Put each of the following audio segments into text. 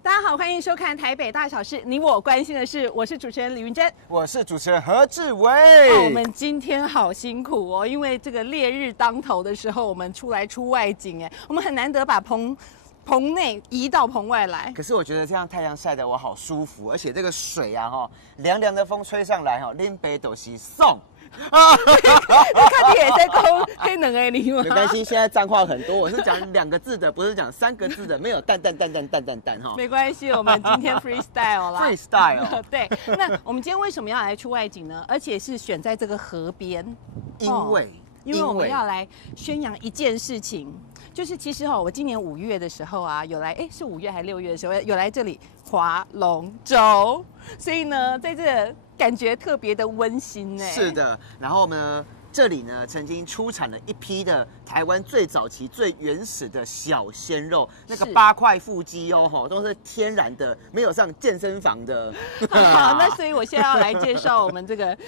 大家好，欢迎收看《台北大小事》，你我关心的事，我是主持人李云珍，我是主持人何志伟。我们今天好辛苦哦，因为这个烈日当头的时候，我们出来出外景，我们很难得把棚内移到棚外来。可是我觉得这样太阳晒得我好舒服，而且这个水啊，凉凉的风吹上来，拎杯都是送。你看你也在讲黑能哎，你吗？没关系，现在脏话很多，我是讲2个字的，不是讲3个字的，没有蛋哈。没关系，我们今天 freestyle 啦。freestyle 对，那我们今天为什么要来出外景呢？而且是选在这个河边，因为我们要来宣扬一件事情，就是其实我今年5月的时候啊，有来，是5月还是6月的时候，有来这里划龙舟，所以呢，在这感觉特别的温馨是的，然后呢，这里呢曾经出产了一批的台湾最早期、最原始的小鲜肉，那个8块腹肌都是天然的，没有上健身房的。好，那所以我现在要来介绍我们这个。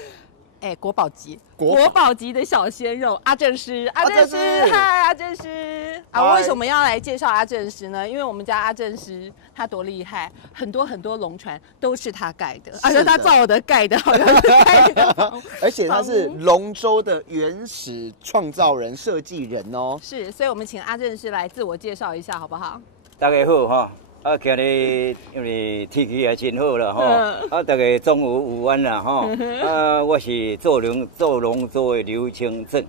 国宝级的小鲜肉阿正师，嗨，阿正师啊！为什么要来介绍阿正师呢？因为我们家阿正师他多厉害，很多龙船都是他盖的，且他造的盖的，好像是盖的，而且他是龙舟的原始创造人、设计人哦。是，所以我们请阿正师来自我介绍一下，好不好？大家好哈。今日因为天气也真好了大家中午午安啦我是做龙舟的刘清正。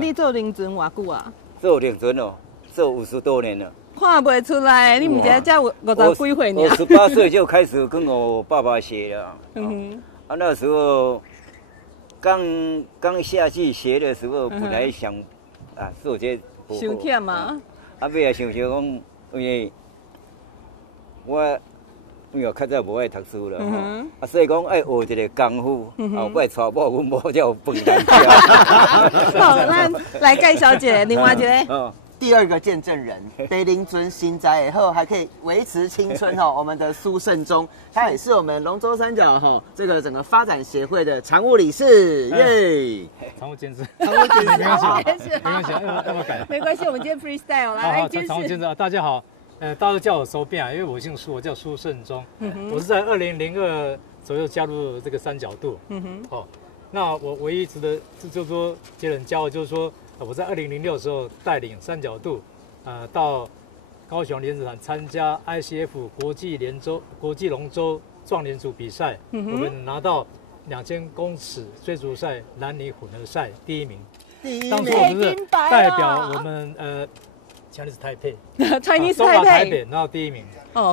你做龙船多久啊？做龙船做50多年了。看不出来，你唔知才50几岁呢。我18岁就开始跟我爸爸学了。那时候刚下去学的时候，本来想做这伤忝嘛。尾也想讲，因为我较早无爱读书了所以讲爱学一个功夫，后摆娶某阮某才有饭通吃。好，那来介绍一个，另外一个。第2个见证人，北林尊新宅以后还可以维持青春我们的苏胜忠，他也是我们龙舟三角这个整个发展协会的常务理事，耶！常务监制，没关系，没关系，我们今天 freestyle 来监事。大家好。大家都叫我收变因为我姓苏，我叫苏胜忠。我是在2002左右加入这个三角度。那我唯一值得就是说接人骄傲，就是说我在2006的时候带领三角度，到高雄莲子潭参加 ICF 国际龙舟壮年组比赛，我们拿到2000公尺追逐赛男女混合赛第1名。当初我们是代表我们Chinese Taipei， 台北拿到第1名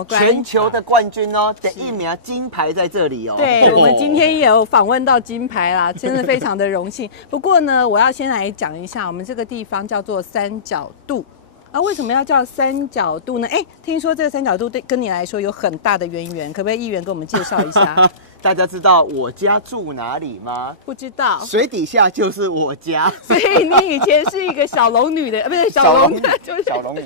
全球的冠军第1名金牌在这里对，我们今天也有访问到金牌啦，真的非常的荣幸。不过呢，我要先来讲一下，我们这个地方叫做三角渡。为什么要叫三角渡呢？听说这个三角渡跟你来说有很大的渊源，可不可以议员给我们介绍一下？大家知道我家住哪里吗？不知道，水底下就是我家。所以你以前是一个小龙女的，不是小龙，就是小龙女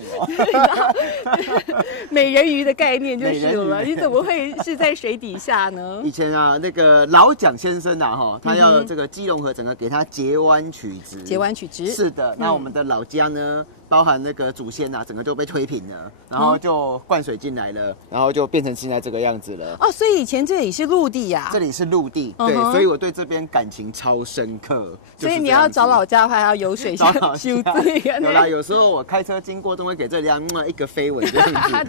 美人鱼的概念就是了。你怎么会是在水底下呢？以前那个老蒋先生他要这个基隆河整个给他截弯取直。截弯取直。是的，那我们的老家呢？包含那个祖先整个就被推平了，然后就灌水进来了，然后就变成现在这个样子了。所以以前这里是陆地呀？这里是陆地，对，所以我对这边感情超深刻。所以你要找老家的话，要有水修对。有啦，有时候我开车经过都会给这里一个飞吻，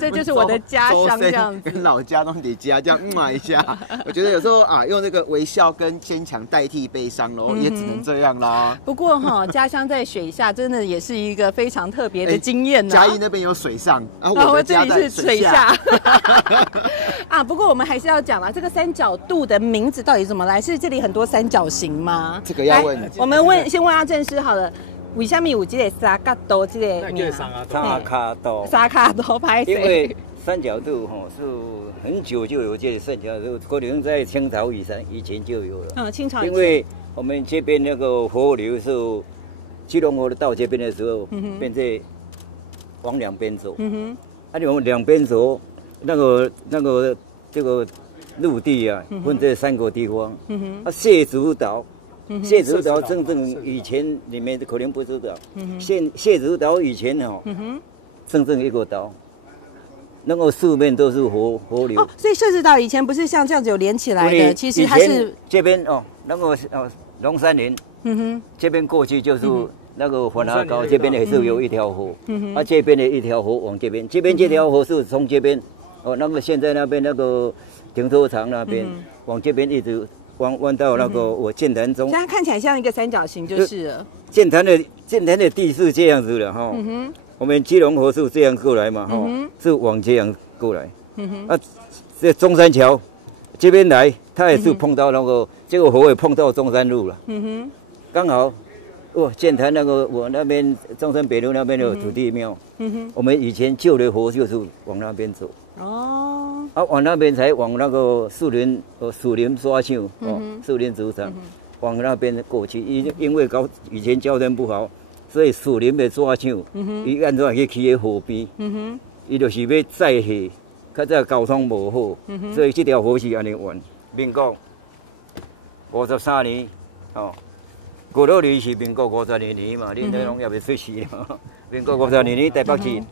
这就是我的家乡这样子，跟老家都得家这样一下。我觉得有时候用那个微笑跟坚强代替悲伤咯，也只能这样啦。不过家乡在水下真的也是一个非常特别的经验嘉义那边有水上，然后我这里是水下。不过我们还是要讲啦，这个三角渡的名字到底怎么来？是这里很多三角形吗？这个要问。我们先问阿正师好了，为什么有这个三角渡这个名？沙卡多拍摄。因为三角渡是很久就有这个三角渡，可能在清朝以前就有了。清朝以前。因为我们这边那个河流是基隆河到这边的时候，变成往2边走。你往2边走，那个这个陆地分这3个地方。谢祖岛，谢祖岛正以前你们可能不知道，谢祖岛以前正一个岛，那个四面都是河流。哦，所以社子岛以前不是像这样子有连起来的，其实它是这边哦，那个龙山林，这边过去就是那个环河高，这边也是有一条河，这边的一条河往这边这条河是从这边哦，那么现在那边那个停车场那边往这边一直弯到那个我剑潭中，现在看起来像一个三角形就是了。剑潭的地是这样子的哈，我们基隆河是这样过来嘛哈，是往这样过来，这中山桥这边来，它也是碰到那个这个河也碰到中山路了，刚好。剑潭那个我那边中山北路那边有土地庙，我们以前旧的河就是往那边走。哦，往那边才往那个树林刷墙，树林主场，往那边过去。因为以前交通不好，所以树林的刷墙，伊按怎去起喺河边，伊就是要载下，较早交通无好，所以这条河是安尼弯。民国53年，哦。过了年是民国52年嘛，恁这拢也未出世嘛。民国52年台北市、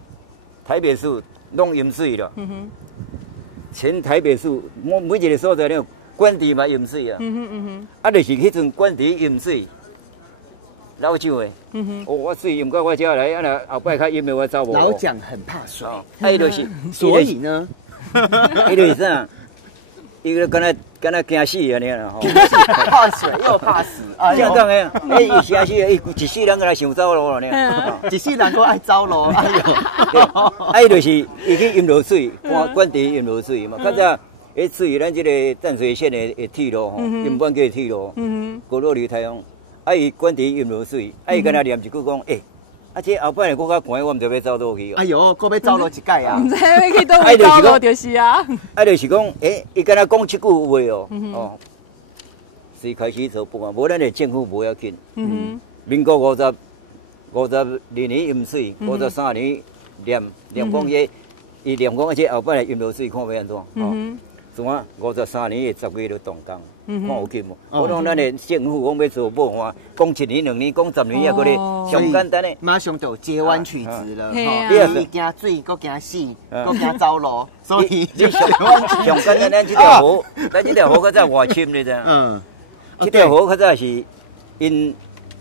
台北市拢淹水了。全台北市每一个所在了，官地嘛淹水啊。就是迄阵官地淹水，老蒋的。我水淹到我家来，那后摆较淹的我走无。老蒋很怕水，就是，所以呢，伊就是啥？伊个敢若惊死安尼啦吼，怕水又怕死，这样讲诶，伊惊死，伊一世人个来想走路呢，一世人都爱走路，哎呦，就是伊去淹落水，管地淹落水嘛，较早迄水咱即个淡水线的铁路吼，原本叫铁路，过落离太阳，伊管地淹落水，伊敢若念一句讲，这后摆我较寒，我唔知要走倒去哦。哎呦，搁要走落一届啊！唔知要去倒位走路就是啊。就是讲，伊敢若讲一句话哦，是开始做不啊，无咱的政府无要紧。民国52年淹水，53年念讲伊念讲这后摆淹落水，看要安怎？怎啊？53年的10月就动工。看有紧无？我讲咱的政府讲要做无话，讲1年2年，讲10年也可能上简单的。马上就截弯取直了，伊惊水，搁惊死，搁惊走路，所以上简单，咱这条河，较早外深的啫。这条河较早是因，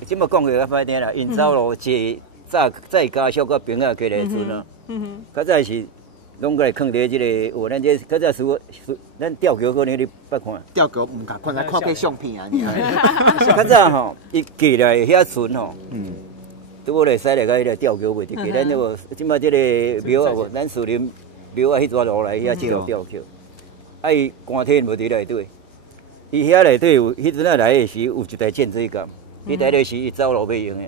即么讲个较歹听啦，因走路坐载家小个兵啊过来船啊。较早是。拢过来放伫即个，咱这较早咱吊桥可能你捌看。吊桥唔敢看，来看过相片啊！较早吼，伊过来遐船吼，拄好来驶来个迄个吊桥袂伫过，咱这个即马即个庙啊，咱树林庙啊，迄抓落来遐即条吊桥，伊寒天无伫内底，伊遐内底有迄阵啊来的时有一台潜水舰，迄台就是伊走路要用的，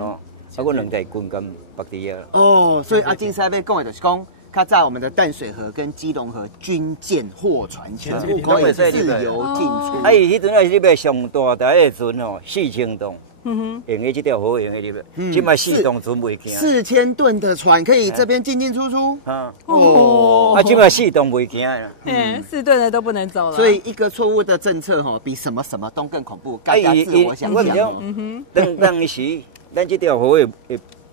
哦，阮2台军舰绑伫遐。哦，所以金师要讲的就是讲。它在我们的淡水河跟基隆河军舰货船全部可以自由进出。伊迄阵啊，是要上大台的船吼，4000吨，用的这条河用的入来，即摆4吨船袂行。4000吨的船可以这边进进出出。即摆4吨袂行啦。4吨的都不能走了。所以一个错误的政策吼，比什么都更恐怖。大家自我想象。当时咱这条河会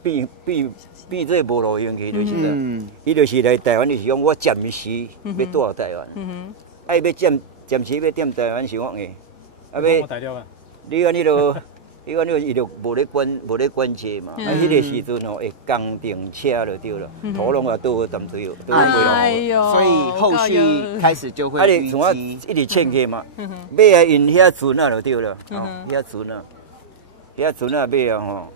变做无路用去，就是啦。伊就是来台湾，就是讲我暂时要住台湾。伊要暂时要踮台湾是我诶。你看伊就无咧管制嘛。迄个时阵吼，会工程车就对了，土拢也倒去淡水，倒去回路。所以后续开始就会淤积，一直欠去嘛。买啊，因遐船啊就对了，遐船啊买啊吼。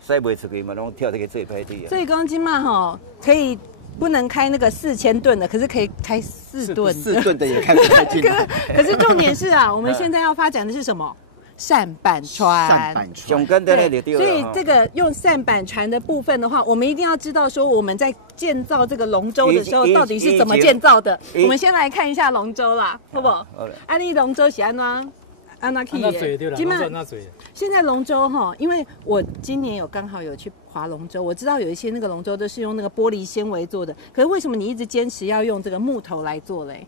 塞不出去嘛，拢跳这个最排地啊。所以公斤嘛吼，可以不能开那个4000吨的，可是可以开4吨。4吨的也开不太进来。可是重点是啊，我们现在要发展的是什么？舢板船。舢板船。上简单的就对了。所以这个用舢板船的部分的话，我们一定要知道说我们在建造这个龙舟的时候到底是怎么建造的。我们先来看一下龙舟啦，好不好？安利龙舟是安怎？现在龙舟哈，因为我今年刚好有去划龙舟，我知道有一些那个龙舟都是用那个玻璃纤维做的，可是为什么你一直坚持要用这个木头来做嘞？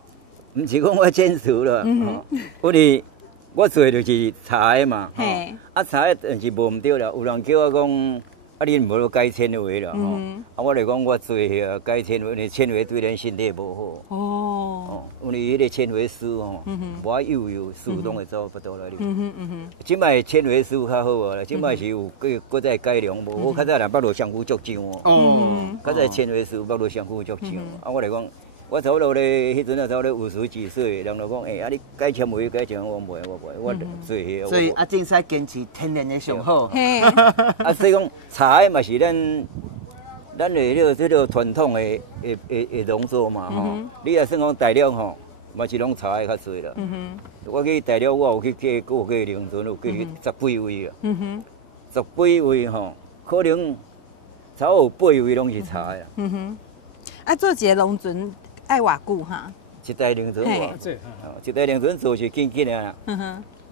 不是讲我坚持了，我做的就是柴的嘛，柴的但是无唔对了，有人叫我讲啊，恁无改纤维啦吼。啊，我来讲，我做遐改纤维，因为纤维对咱身体无好。哦，因为迄个纤维素吼，无爱幼素拢会走不倒来哩。即摆纤维素较好啊，即摆是有搁再改良，无较早人北路香菇足酱哦。较早纤维素北路香菇足酱。啊，我来讲。我差不多咧，迄阵啊，差不多50几岁，人就讲，啊，你改纤维改成我袂，我做迄个。所以正使坚持天然的上好。啊，所以讲茶的嘛是咱的迄个传统的农作嘛吼。你也算讲大陆吼，嘛是拢茶的较侪啦。我去大陆，我有去农村，有去10几位啊。10几位吼，可能差有8位拢是茶的。啊，做一个农村。爱偌久哈？一台农村一台农村做是紧紧的啦。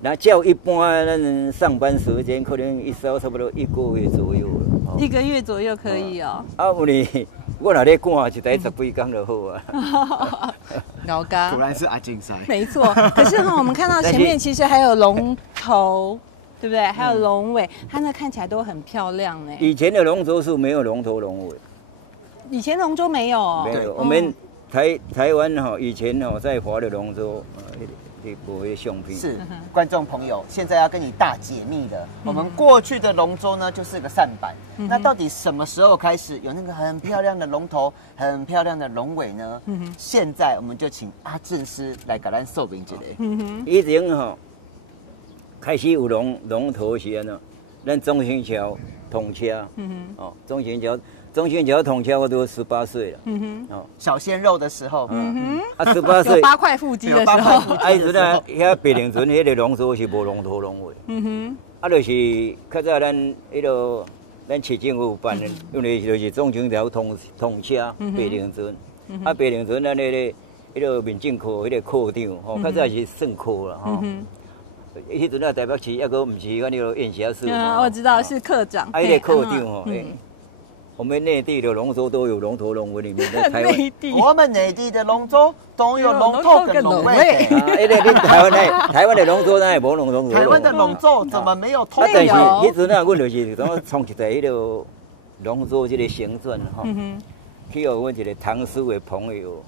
那照一般咱上班时间，可能一烧差不多1个月左右了。1个月左右可以哦。啊，有呢，我若咧赶一台10几工就好啊。老嘎，果然是阿金塞。没错，可是哈，我们看到前面其实还有龙头，对不对？还有龙尾，它那看起来都很漂亮呢。以前的龙舟是没有龙头龙尾。以前龙舟没有。没有，我们。台湾哈，以前哈在划的龙舟，无迄相片。是，观众朋友，现在要跟你大解密了。我们过去的龙舟呢，就是个扇板。那到底什么时候开始有那个很漂亮的龙头、很漂亮的龙尾呢？现在我们就请阿正师来给咱说明一下。以前哈开始有龙头时呢，咱中兴桥通车，中兴桥通车我都18岁了，小鲜肉的时候，18岁有8块腹肌的时候，啊，时阵遐白龙船迄个龙舟是无龙头龙尾，就是较早咱市政府办的，因为就是中兴桥通车白龙船，白龙船咱迄个民政科迄个科长吼，较早是算科啦吼。迄阵台北市抑个毋是阮那个宴霞市嘛，我知道是科长。啊，迄个科长吼，我们内地的龙舟都有龙头龙尾，里面的台湾。我们内地的龙舟都有龙头跟龙尾。哎，恁台湾的龙舟哪会无龙头？台湾的龙舟怎么没有头？但是迄阵啊，阮就是怎创一台迄个龙舟这个形状吼，去互阮一个唐诗的朋友，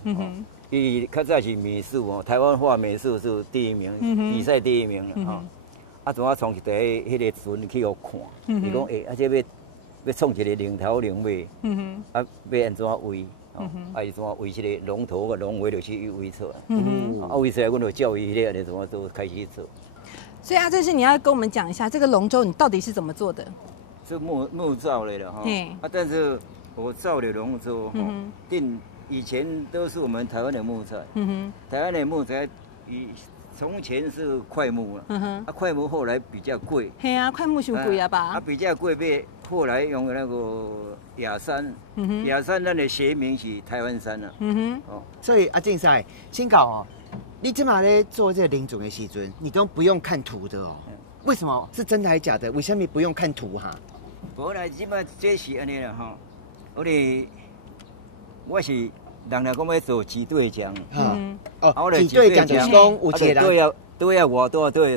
伊较早是美术哦，台湾画美术是第1名，比赛第1名了吼。啊，怎啊创一台迄个船去互看，伊讲啊这要创一个龙头龙尾，啊，要安怎围？啊，伊怎围一个龙头个龙尾，就去围出来。啊，围出来，阮就教伊咧，怎么做开始做。所以啊，这是你要跟我们讲一下，这个龙舟你到底是怎么做的？是木造来的哈。啊，但是我造的龙舟，以前都是我们台湾的木材。台湾的木材从前是块木啊，块木后来比较贵。嘿啊，块木太贵啊吧？啊，比较贵，后来用那个雅山，雅山咱的学名是台湾山啊。所以阿正师，请教哦，你这嘛咧做这个零准的时阵，你都不用看图的哦？为什么？是真的还是假的？为什么不用看图哈？无啦，即摆这是安尼啦吼，我是人来讲要做机队奖，机队奖就是讲有一个人对啊，偌大对，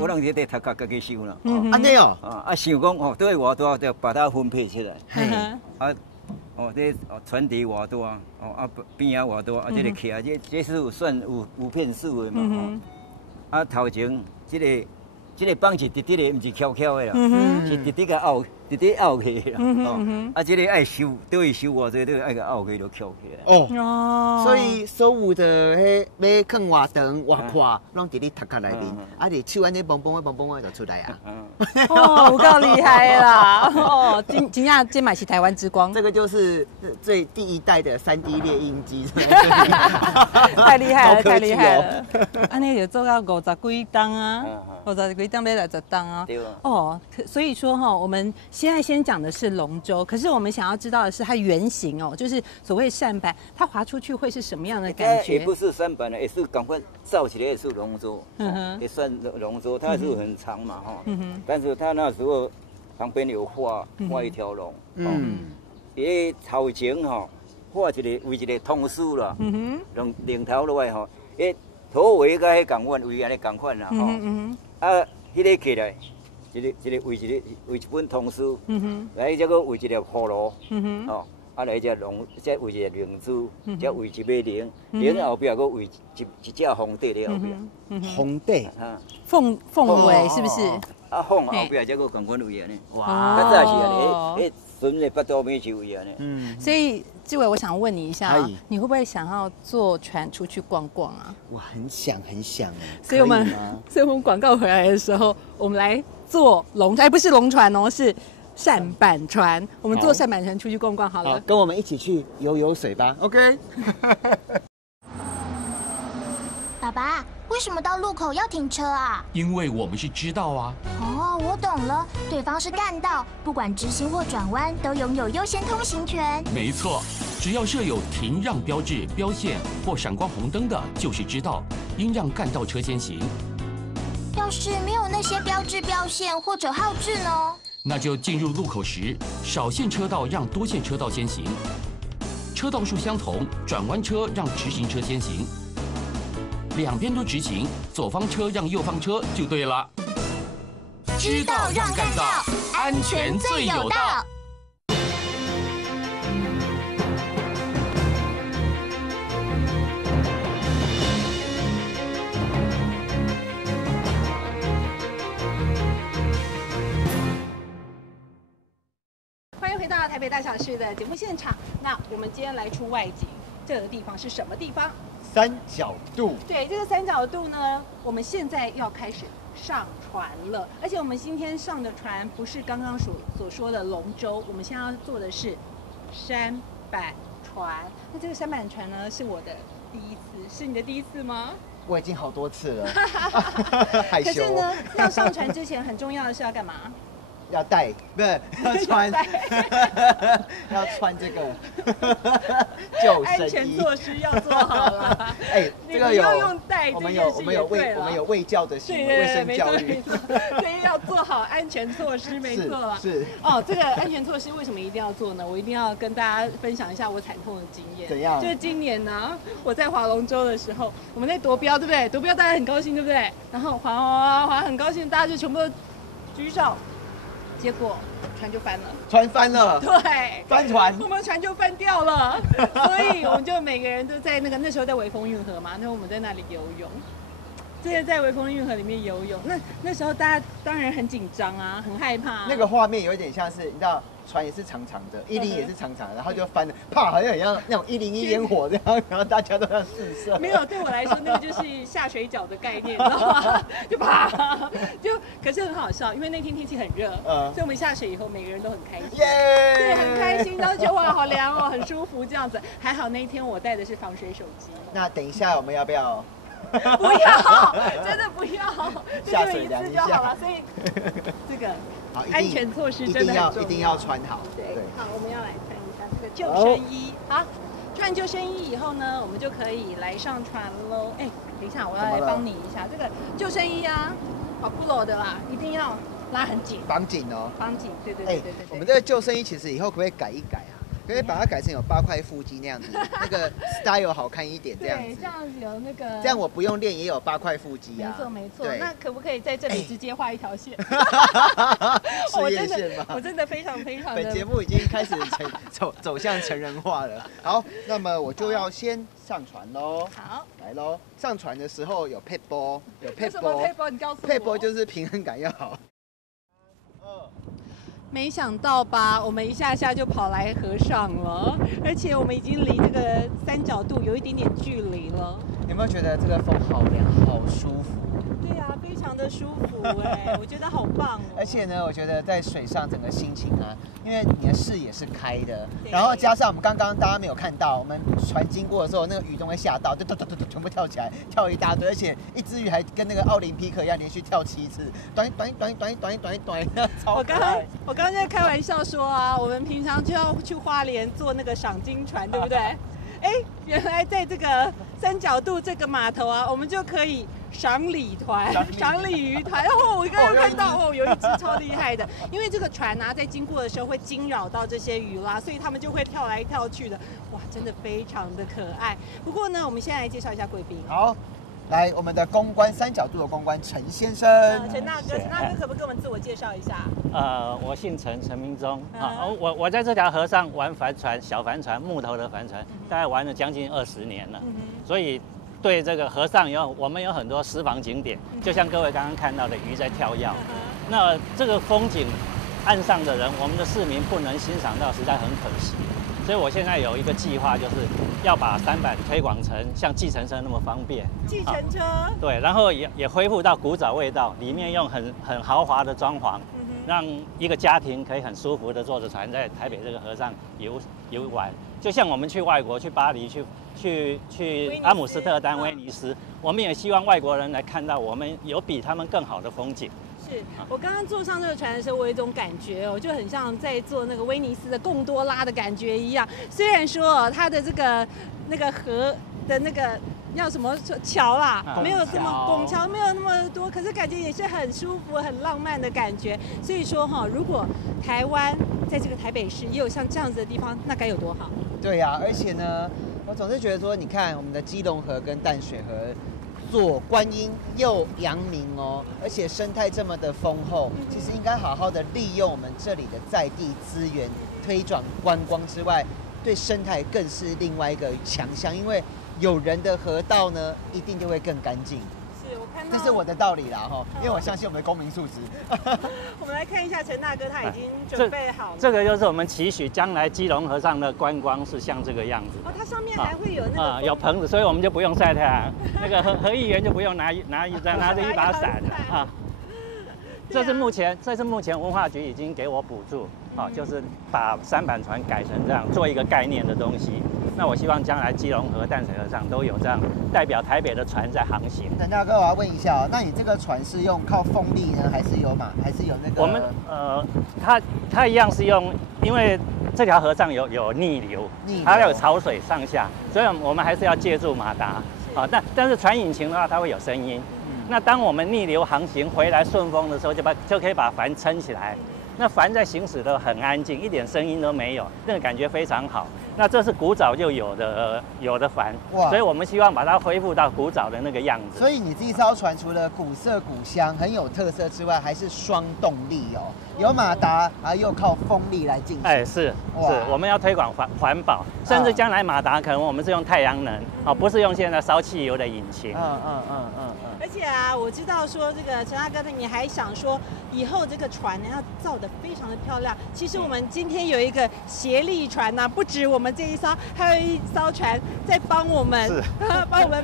我人是得头壳家己收啦。安尼哦，想讲哦，对偌大就把它分配起来。这船底偌大，边啊偌大，这个起啊，这是有算有片数的嘛。头前这个棒是直直的，唔是翘翘的啦，是直直个凹，直直凹起啦。这个爱收，都会收偌济，都爱个凹起就翘起来。哦，所以所有的迄要放偌长偌宽，拢伫你头壳内面，你手安尼蹦蹦的就出来啊。哦，有够厉害啦！哦，真正这买是台湾之光。这个就是第1代的3D 列印机。太厉害了，太厉害了！安尼就做到50几吨啊，50几吨要60吨啊。哦，所以说哈，我们现在先讲的是龙舟，可是我们想要知道的是它原型哦，就是所谓扇板，它划出去会是什么样的感觉？也不是扇板的，也是赶快造起来也是龙舟，也算龙舟，它是很长嘛哈。但是它那时候旁边有画一条龙，伊头前哈画为一个通书啦，龙头落来吼，伊头尾甲迄共款，为安尼共款啦吼。迄个起来，为一本通书，来再个为一粒葫芦，哦，啊来再为一个灵珠，再为一尾铃，铃后壁个为一只红蝶咧后壁，红蝶，凤尾是不是？啊凤后壁再个共款位安尼，哇，较早是安尼，纯的八刀米球位安尼。所以志伟，我想问你一下，你会不会想要坐船出去逛逛啊？我很想哎。所以我们广告回来的时候，我们来坐龙船，不是龙船哦，是舢板船。我们坐舢板船出去逛逛好了。好，跟我们一起去游水吧。OK。爸爸，为什么到路口要停车啊？因为我们是知道啊。哦，我懂了，对方是干道，不管直行或转弯都拥有优先通行权。没错，只要设有停让标志、标线或闪光红灯的，就是知道，应让干道车先行。要是没有那些标志、标线或者号志呢？那就进入路口时，少线车道让多线车道先行，车道数相同，转弯车让直行车先行。两边都直行，左方车让右方车就对了。知道让干道，安全最有道。欢迎回到台北大小事的节目现场。那我们今天来出外景，这个地方是什么地方？三角渡。对，这个三角渡呢，我们现在要开始上船了，而且我们今天上的船不是刚刚所说的龙舟，我们现在要坐的是舢板船。那这个舢板船呢，是我的第一次，是你的第一次吗？我已经好多次了，害羞。可是呢，要上船之前很重要的是要干嘛？要带，不是要穿，要穿这个救生衣，安全措施要做好了。哎，这个要用带，我们有卫教的行为，卫生教育，所以要做好安全措施，没错了。是哦，这个安全措施为什么一定要做呢？我一定要跟大家分享一下我惨痛的经验。怎样？就是今年呢，我在划龙舟的时候，我们在夺标，对不对？夺标大家很高兴，对不对？然后划很高兴，大家就全部都举手。结果船就翻了，船翻了，对，翻船，我们船就翻掉了，所以我们就每个人都在那时候在微风运河嘛，那我们在那里游泳，在微风运河里面游泳，那时候大家当然很紧张啊，很害怕、那个画面有一点像是你知道。船也是长长的，101也是长长的，然后就翻了，啪，好像很像那种101烟火这样，然后大家都要试射。没有，对我来说那个就是下水饺的概念，你知道吗？就啪，可是很好笑，因为那天天气很热，所以我们下水以后每个人都很开心，对，很开心，然后觉得哇好凉哦，很舒服这样子。还好那一天我带的是防水手机。那等一下我们要不要？不要，真的不要，下水一次就好了。所以这个安全措施真的很重要，一定要穿好。对，好，我们要来穿一下这个救生衣。好，穿救生衣以后呢，我们就可以来上船喽。哎，等一下，我要来帮你一下。这个救生衣啊，好polo的啦，一定要拉很紧，绑紧哦，绑紧。对。我们这个救生衣其实以后可不可以改一改啊？可以把它改成有8块腹肌那样子，那个 style 好看一点这样子。对，这样子有那个。这样我不用练也有8块腹肌啊。没错。那可不可以在这里直接画一条线？事业线吗？我真的非常的。本节目已经开始走向成人化了。好，那么我就要先上船喽。好，来喽。上船的时候有配波，什么配波？你告诉我。配波就是平衡感要好。没想到吧，我们一下就跑来河上了，而且我们已经离这个三角渡有一点点距离了。有没有觉得这个风好凉，好舒服？对啊，非常的舒服哎，我觉得好棒哦。而且呢，我觉得在水上整个心情啊，因为你的视野是开的，然后加上我们刚刚大家没有看到，我们船经过的时候，那个鱼都会吓到，就全部跳起来，跳一大堆，而且一只鱼还跟那个奥林匹克一样连续跳7次，短，超可爱。我刚刚在开玩笑说啊，我们平常就要去花莲坐那个赏金船，对不对？哎，原来在这个三角渡这个码头啊，我们就可以赏鲤团、赏鲤鱼团。然后我刚刚看到有一只超厉害的，因为这个船啊在经过的时候会惊扰到这些鱼啦，所以他们就会跳来跳去的，哇，真的非常的可爱。不过呢，我们先来介绍一下贵宾。好。来，我们的公关三角度的公关陈先生，陈大哥，陈大哥可不可以给我们自我介绍一下？我姓陈，陈明忠啊。我在这条河上玩帆船，小帆船，木头的帆船，大概玩了将近20年了。所以对这个河上我们有很多私房景点，就像各位刚刚看到的鱼在跳跃。那这个风景，岸上的人，我们的市民不能欣赏到，实在很可惜。所以我现在有一个计划，就是要把舢板推广成像计程车那么方便。计程车。对，然后也恢复到古早味道，里面用很豪华的装潢，让一个家庭可以很舒服的坐着船在台北这个河上游玩。就像我们去外国，去巴黎，去阿姆斯特丹、威尼斯，我们也希望外国人来看到我们有比他们更好的风景。是我刚刚坐上这个船的时候，我有一种感觉哦，就很像在坐那个威尼斯的贡多拉的感觉一样。虽然说它的那个河的那个叫什么桥啦，没有这么拱桥没有那么多，可是感觉也是很舒服、很浪漫的感觉。所以说哈，如果台湾在这个台北市也有像这样子的地方，那该有多好？对呀，而且呢，我总是觉得说，你看我们的基隆河跟淡水河。左观音右阳明哦，而且生态这么的丰厚，其实应该好好的利用我们这里的在地资源，推广观光之外，对生态更是另外一个强项。因为有人的河道呢，一定就会更干净。是我看到，这是我的道理啦哈，因为我相信我们的公民素质。我们来看一下陈大哥，他已经准备好了。这个就是我们期许将来基隆河上的观光是像这个样子。哦，它上面还会有那个有棚子，所以我们就不用晒太阳。那个河议员就不用拿着一把伞啊。这是目前文化局已经给我补助，就是把舢板船改成这样，做一个概念的东西。那我希望将来基隆河、淡水河上都有这样代表台北的船在航行。陈大哥，我要问一下，那你这个船是用靠风力呢，还是有那个？我们它一样是用，因为这条河上有逆流，它有潮水上下，所以我们还是要借助马达啊。但是船引擎的话，它会有声音。那当我们逆流航行回来顺风的时候，就可以把帆撑起来。那帆在行驶的很安静，一点声音都没有，那个感觉非常好。那这是古早就有的帆，所以我们希望把它恢复到古早的那个样子。所以你这一艘船除了古色古香很有特色之外，还是双动力哦，有马达，然后又靠风力来进行。是，我们要推广环保，甚至将来马达可能我们是用太阳能，不是用现在烧汽油的引擎。而且啊，我知道说这个陈大哥，你还想说以后这个船呢要造得非常的漂亮。其实我们今天有一个协力船呐，不止我们这一艘，还有一艘船在帮我们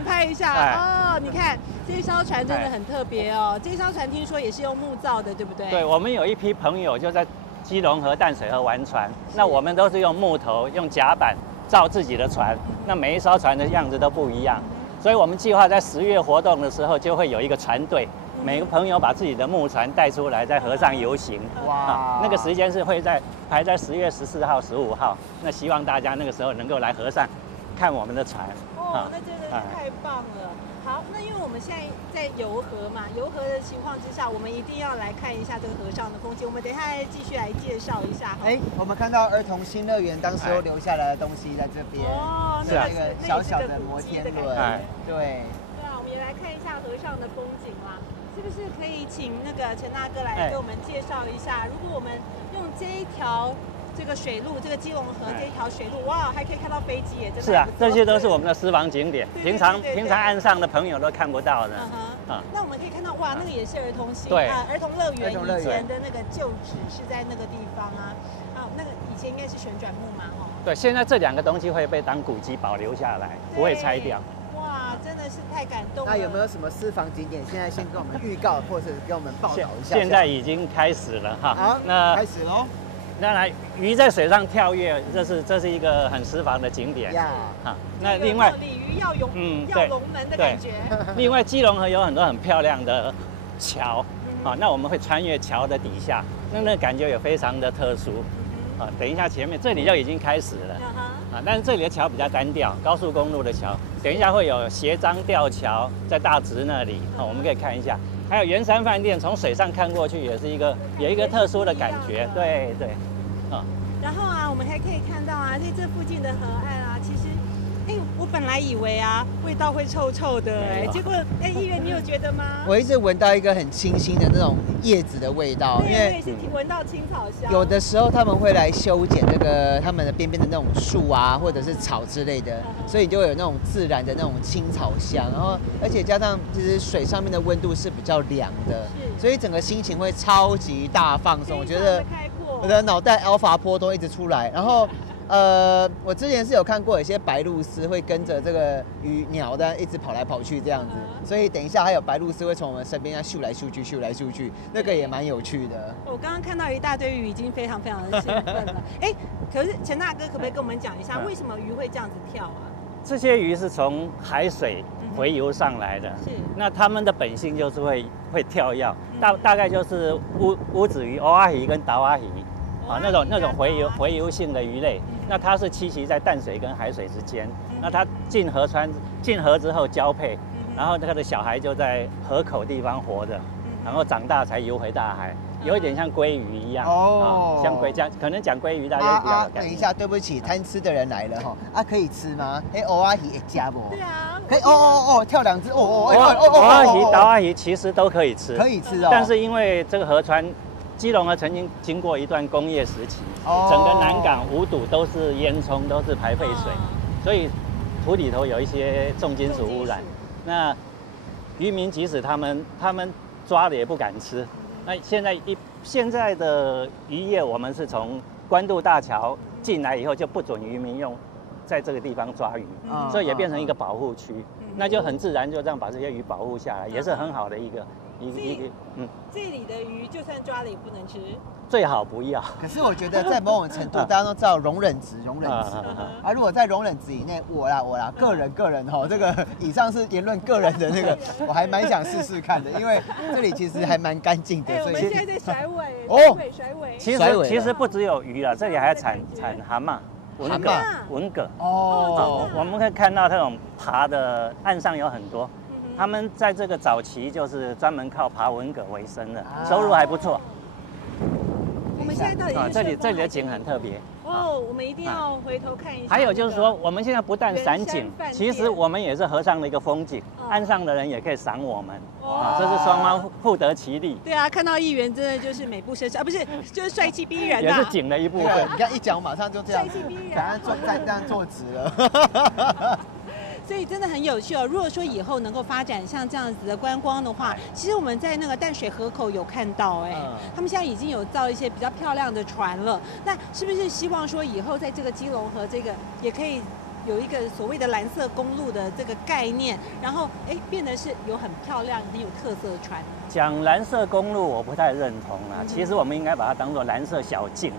拍一下。你看这一艘船真的很特别哦。这一艘船听说也是用木造的，对不对？对，我们有一批朋友就在基隆河、淡水河玩船，那我们都是用木头、用甲板造自己的船，那每一艘船的样子都不一样。所以我们计划在10月活动的时候，就会有一个船队，每个朋友把自己的木船带出来，在河上游行。哇！那个时间是会排在10月14号、15号。那希望大家那个时候能够来河上看我们的船。哦，那真的是太棒了。好，那因为我们现在在游河嘛，游河的情况之下，我们一定要来看一下这个河上的风景。我们等一下继续来介绍一下。我们看到儿童新乐园当时候留下来的东西在这边。哦，是那个小小的摩天轮。对。对啊，我们也来看一下河上的风景啦。是不是可以请那个陈大哥来给我们介绍一下？如果我们用这一条这个水路，这个基隆河这一条水路，哇，还可以看到飞机耶！是啊，这些都是我们的私房景点，平常岸上的朋友都看不到的。那我们可以看到，哇，那个也是儿童儿童乐园以前的那个旧址是在那个地方啊。那个以前应该是旋转木马哦。对，现在这2个东西会被当古迹保留下来，不会拆掉。哇，真的是太感动了。那有没有什么私房景点？现在先跟我们预告，或者跟我们报道一下。现在已经开始了哈。好，那开始喽。那来鱼在水上跳跃，这是一个很私房的景点呀。那另外鲤鱼要要龙门的感觉。另外基隆河有很多很漂亮的桥，那我们会穿越桥的底下，那感觉也非常的特殊。等一下前面这里就已经开始了。但是这里的桥比较单调，高速公路的桥。等一下会有斜张吊桥在大直那里，我们可以看一下。还有圆山饭店，从水上看过去也是有一个特殊的感觉，对。然后啊，我们还可以看到啊，在这附近的河岸啊，其实哎，我本来以为啊，味道会臭臭的，哎，结果哎，议员你有觉得吗？我一直闻到一个很清新的那种叶子的味道，因为我也是闻到青草香。有的时候他们会来修剪这个他们的边边的那种树啊，或者是草之类的，所以就会有那种自然的那种青草香，然后而且加上其实水上面的温度是比较凉的，所以整个心情会超级大放松。我觉得我的脑袋 alpha 波都一直出来，然后。我之前是有看过有些白鹭鸶会跟着这个鸟的一直跑来跑去这样子，所以等一下还有白鹭鸶会从我们身边咻来咻去，咻来咻去，那个也蛮有趣的。我刚刚看到一大堆鱼，已经非常非常的兴奋了。哎，可是陈大哥可不可以跟我们讲一下，为什么鱼会这样子跳啊？这些鱼是从海水洄游上来的，是。那它们的本性就是会跳跃，大概就是乌子鱼、蚵仔鱼跟达蛙鱼。啊，那种洄游性的鱼类，那它是栖息在淡水跟海水之间。那它进河之后交配，然后它的小孩就在河口地方活着，然后长大才游回大海，有一点像鲑鱼一样哦，像可能讲鲑鱼大家比较有概念。等一下，对不起，贪吃的人来了哈，啊可以吃吗？哎，蚵仔鱼会吃不？对啊，可以哦，跳2只蚵仔鱼、达蛙鱼其实都可以吃，可以吃哦。但是因为这个河川。基隆河曾经经过一段工业时期，整个南港5堵都是烟囱，都是排废水，所以土里头有一些重金属污染。那渔民即使他们抓了也不敢吃。那现在的渔业，我们是从关渡大桥进来以后就不准渔民用在这个地方抓鱼，所以也变成一个保护区，那就很自然就这样把这些鱼保护下来，也是很好的一个。这里的鱼就算抓了也不能吃，最好不要。可是我觉得在某种程度，大家都知道容忍值啊，如果在容忍值以内，我啦，个人哈，这个以上是言论个人的那个，我还蛮想试试看的，因为这里其实还蛮干净的。所以我们现在在甩尾，甩尾。其实不只有鱼啦，这里还要产蛤蟆。文蛤哦，我们可以看到这种爬的岸上有很多。他们在这个早期就是专门靠爬文蛤为生的，收入还不错。我们现在到底这里的景很特别哦，我们一定要回头看一下。还有就是说，我们现在不但赏景，其实我们也是河上的一个风景，岸上的人也可以赏我们啊，这是双方互得其利。对啊，看到议员真的就是美不胜收啊，不是就是帅气逼人，也是景的一部分。你看一讲马上就这样，帅气逼人，这样坐直了。所以真的很有趣哦。如果说以后能够发展像这样子的观光的话，其实我们在那个淡水河口有看到，他们现在已经有造一些比较漂亮的船了。那是不是希望说以后在这个基隆河这个也可以有一个所谓的蓝色公路的这个概念，然后变得是有很漂亮、很有特色的船？讲蓝色公路我不太认同啦，其实我们应该把它当作蓝色小径。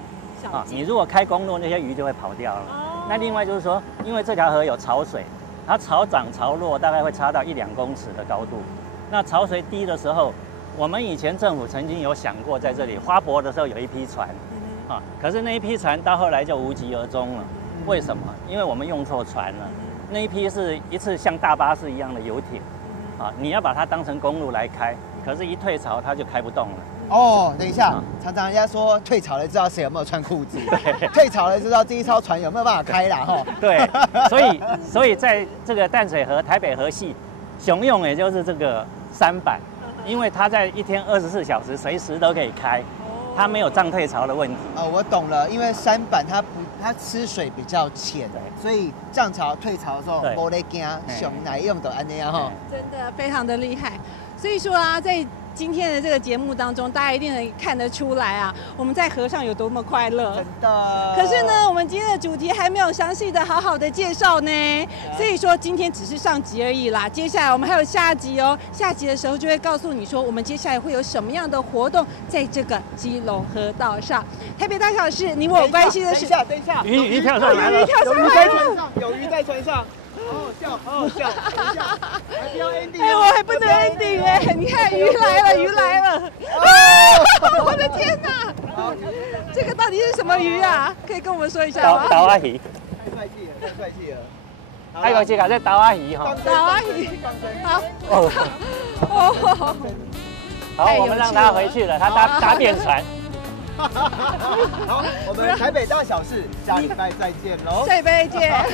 你如果开公路，那些鱼就会跑掉了。那另外就是说，因为这条河有潮水。它潮涨潮落大概会差到1-2公尺的高度。那潮水低的时候，我们以前政府曾经有想过在这里花博的时候有一批船，可是那一批船到后来就无疾而终了。为什么？因为我们用错船了。那一批是一次像大巴士一样的游艇，你要把它当成公路来开，可是一退潮它就开不动了。哦，等一下，常常人家说退潮了知道谁有没有穿裤子，退潮了知道这一艘船有没有办法开啦哈。对，所以在这个淡水河、台北河系，雄用也就是这个舢板，因为它在一天24小时随时都可以开，它没有涨退潮的问题。我懂了，因为舢板它吃水比较浅，所以涨潮退潮的时候没得惊，熊来用的安那样哈。真的非常的厉害，所以说啊，在今天的这个节目当中，大家一定能看得出来啊，我们在河上有多么快乐。真的。可是呢，我们今天的主题还没有详细的好好的介绍呢，所以说今天只是上集而已啦。接下来我们还有下集哦，下集的时候就会告诉你说，我们接下来会有什么样的活动在这个基隆河道上。台北大小事，你我关心的是。等一下，鱼跳上来了，有鱼在船上。好好笑，还不要 ending 我还不能 ending 你看鱼来了，我的天哪！这个到底是什么鱼啊？可以跟我们说一下吗？达蛙鱼，太帅气了！还有这个是达蛙鱼哈，达蛙鱼，好，好，我们让他回去了，他搭便船。好，我们台北大小事，下礼拜再见喽！下礼拜见。